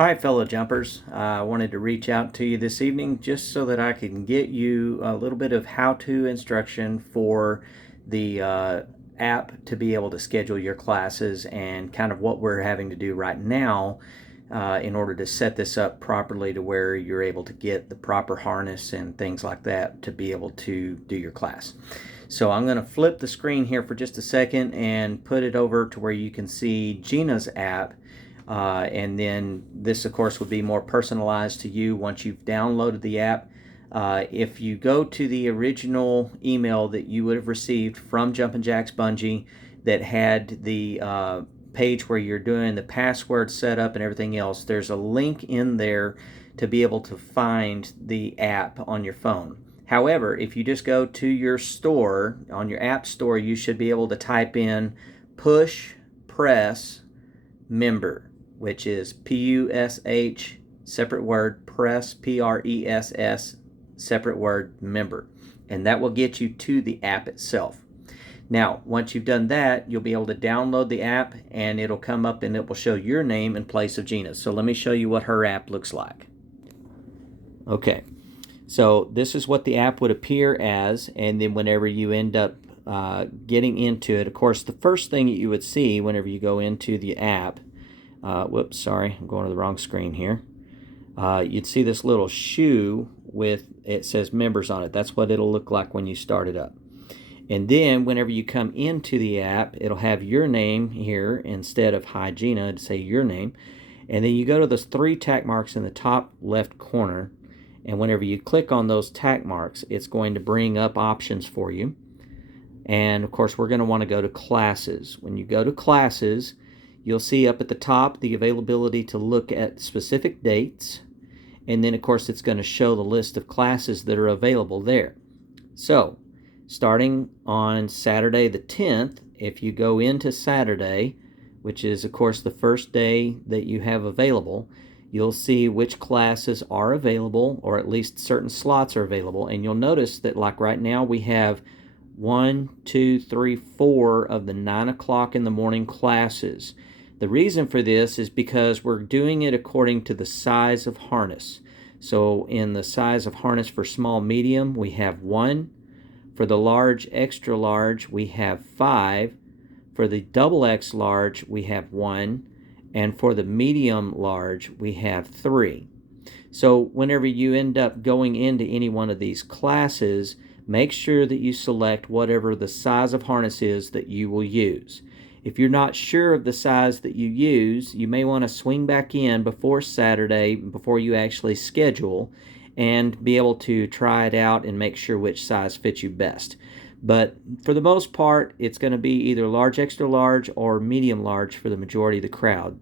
Hi, fellow jumpers. I wanted to reach out to you this evening just so that I can get you a little bit of how-to instruction for the app to be able to schedule your classes and kind of what we're having to do right now in order to set this up properly to where you're able to get the proper harness and things like that to be able to do your class. So I'm going to flip the screen here for just a second and put it over to where you can see Gina's app. And then this, of course, would be more personalized to you once you've downloaded the app. If you go to the original email that you would have received from Jumpin' Jacks Bungee that had the page where you're doing the password setup and everything else, there's a link in there to be able to find the app on your phone. However, if you just go to your store, on your app store, you should be able to type in push press member, which is PUSH, separate word, press, PRESS, separate word, member. And that will get you to the app itself. Now, once you've done that, you'll be able to download the app and it'll come up and it will show your name in place of Gina's. So let me show you what her app looks like. Okay, so this is what the app would appear as, and then whenever you end up getting into it, of course, the first thing that you would see whenever you go into the app, whoops, sorry, I'm going to the wrong screen here. You'd see this little shoe with, it says members on it. That's what it'll look like when you start it up. And then whenever you come into the app, it'll have your name here instead of Hi Gina, it'd say your name. And then you go to those three tack marks in the top left corner. And whenever you click on those tack marks, it's going to bring up options for you. And of course, we're going to want to go to classes. When you go to classes, you'll see up at the top the availability to look at specific dates. And then, of course, it's going to show the list of classes that are available there. So, starting on Saturday the 10th, if you go into Saturday, which is, of course, the first day that you have available, you'll see which classes are available, or at least certain slots are available. And you'll notice that, like right now, we have 1, 2, 3, 4 of the 9 o'clock in the morning classes. The reason for this is because we're doing it according to the size of harness. So in the size of harness for small medium, we have 1. For the large extra large, we have 5. For the double X large, we have 1. And for the medium large, we have 3. So whenever you end up going into any one of these classes, make sure that you select whatever the size of harness is that you will use. If you're not sure of the size that you use, you may want to swing back in before Saturday, before you actually schedule, and be able to try it out and make sure which size fits you best. But for the most part, it's going to be either large, extra large, or medium large for the majority of the crowd.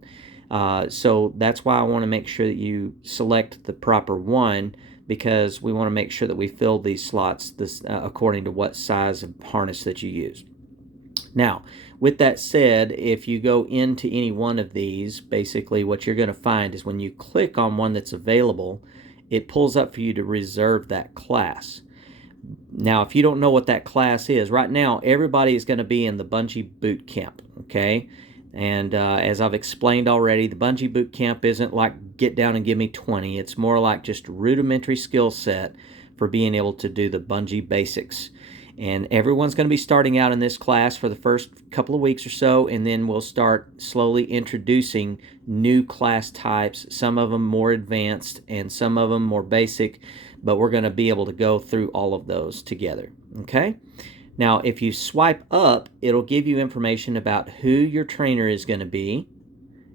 So that's why I want to make sure that you select the proper one, because we want to make sure that we fill these slots according to what size of harness that you use. Now, with that said, if you go into any one of these, basically what you're going to find is when you click on one that's available, it pulls up for you to reserve that class. Now, if you don't know what that class is, right now everybody is going to be in the Bungee Boot Camp, okay? And as I've explained already, the Bungee Boot Camp isn't like get down and give me 20. It's more like just rudimentary skill set for being able to do the bungee basics. And everyone's going to be starting out in this class for the first couple of weeks or so, and then we'll start slowly introducing new class types, some of them more advanced and some of them more basic, but we're going to be able to go through all of those together, okay? Now, if you swipe up, it'll give you information about who your trainer is going to be.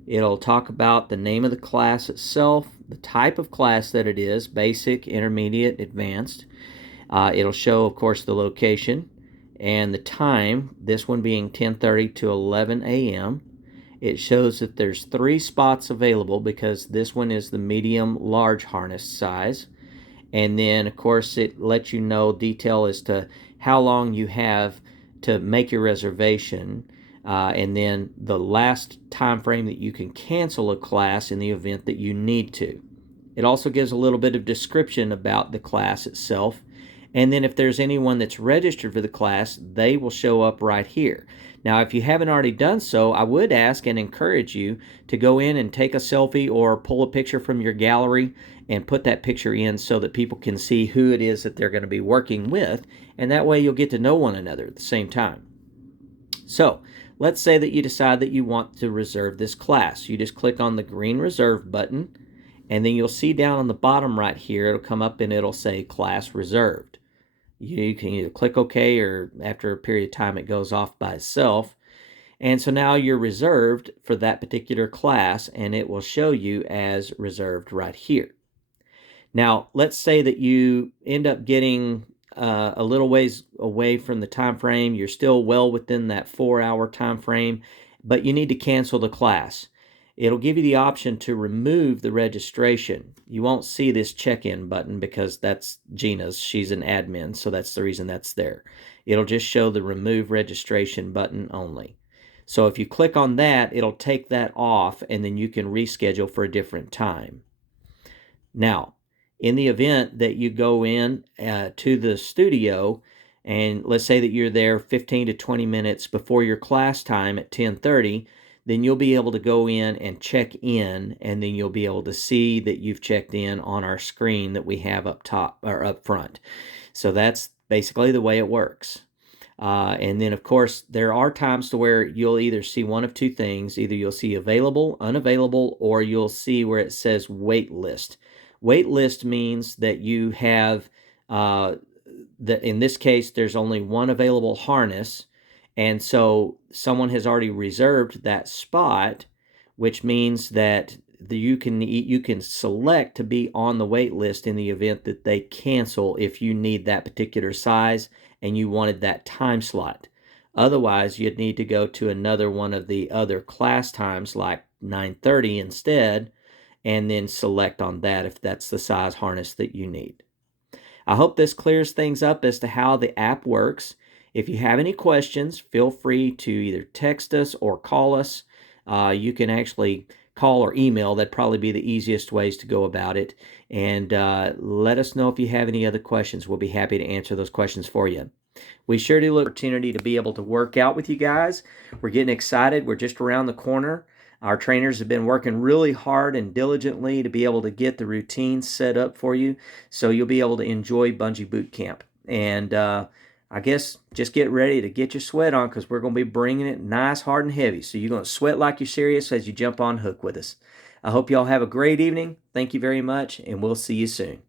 It'll talk about the name of the class itself, the type of class that it is, basic, intermediate, advanced. It'll show, of course, the location and the time, this one being 10:30 to 11 a.m. It shows that there's 3 spots available because this one is the medium large harness size. And then, of course, it lets you know detail as to how long you have to make your reservation, and then the last time frame that you can cancel a class in the event that you need to. It also gives a little bit of description about the class itself, And then if there's anyone that's registered for the class, they will show up right here. Now, if you haven't already done so, I would ask and encourage you to go in and take a selfie or pull a picture from your gallery and put that picture in so that people can see who it is that they're going to be working with. And that way you'll get to know one another at the same time. So let's say that you decide that you want to reserve this class. You just click on the green reserve button, and then you'll see down on the bottom right here, it'll come up and it'll say class reserved. You can either click OK, or after a period of time it goes off by itself. And so now you're reserved for that particular class, and it will show you as reserved right here. Now, let's say that you end up getting a little ways away from the time frame. You're still well within that 4-hour time frame, but you need to cancel the class. It'll give you the option to remove the registration. You won't see this check-in button because that's Gina's. She's an admin, so that's the reason that's there. It'll just show the remove registration button only. So if you click on that, it'll take that off, and then you can reschedule for a different time. Now, in the event that you go in to the studio, and let's say that you're there 15 to 20 minutes before your class time at 10:30, then you'll be able to go in and check in, and then you'll be able to see that you've checked in on our screen that we have up top or up front. So that's basically the way it works. And then, of course, there are times to where you'll either see one of two things. Either you'll see available, unavailable, or you'll see where it says wait list. Wait list means that you have, in this case, there's only one available harness, and so someone has already reserved that spot, which means that you can select to be on the wait list in the event that they cancel if you need that particular size and you wanted that time slot. Otherwise, you'd need to go to another one of the other class times like 9:30 instead, and then select on that if that's the size harness that you need. I hope this clears things up as to how the app works. If you have any questions, feel free to either text us or call us. You can actually call or email. That'd probably be the easiest ways to go about it. And let us know if you have any other questions. We'll be happy to answer those questions for you. We sure do look for opportunity to be able to work out with you guys. We're getting excited. We're just around the corner. Our trainers have been working really hard and diligently to be able to get the routine set up for you, so you'll be able to enjoy Bungee Boot Camp. And I guess just get ready to get your sweat on, because we're going to be bringing it nice, hard, and heavy. So you're going to sweat like you're serious as you jump on hook with us. I hope y'all have a great evening. Thank you very much, and we'll see you soon.